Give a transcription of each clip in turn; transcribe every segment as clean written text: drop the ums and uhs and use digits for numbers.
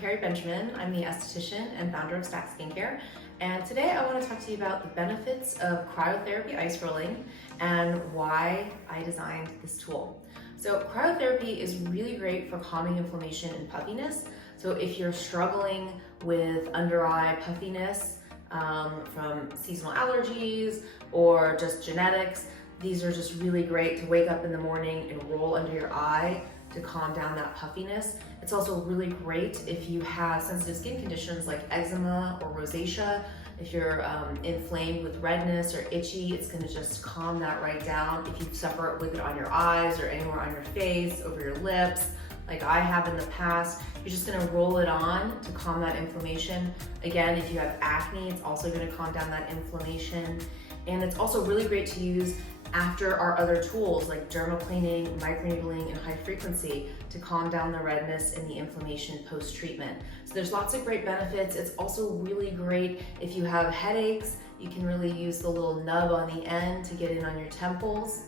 Kerry Benjamin. I'm the esthetician and founder of StackedSkincare. And today I want to talk to you about the benefits of cryotherapy ice rolling and why I designed this tool. So cryotherapy is really great for calming inflammation and puffiness. So if you're struggling with under eye puffiness from seasonal allergies or just genetics, these are just really great to wake up in the morning and roll under your eye to calm down that puffiness. It's also really great if you have sensitive skin conditions like eczema or rosacea. If you're inflamed with redness or itchy, it's gonna just calm that right down. If you suffer with it on your eyes or anywhere on your face, over your lips, like I have in the past, you're just gonna roll it on to calm that inflammation. Again, if you have acne, it's also gonna calm down that inflammation. And it's also really great to use after our other tools like dermaplaning, microneedling, and high frequency to calm down the redness and the inflammation post-treatment. So there's lots of great benefits. It's also really great if you have headaches. You can really use the little nub on the end to get in on your temples.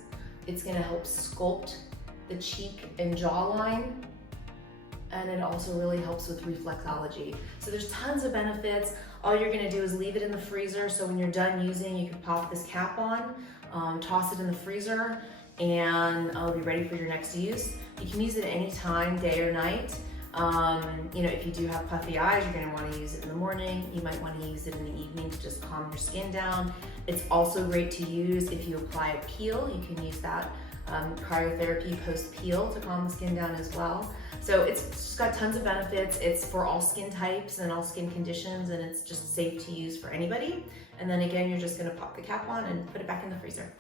It's gonna help sculpt the cheek and jawline. And it also really helps with reflexology. So there's tons of benefits. All you're gonna do is leave it in the freezer. So when you're done using, you can pop this cap on, toss it in the freezer, and it'll be ready for your next use. You can use it at any time, day or night. If you do have puffy eyes, you're gonna wanna use it in the morning. You might wanna use it in the evening to just calm your skin down. It's also great to use if you apply a peel. You can use that cryotherapy post-peel to calm the skin down as well. So it's just got tons of benefits. It's for all skin types and all skin conditions, and it's just safe to use for anybody. And then again, you're just gonna pop the cap on and put it back in the freezer.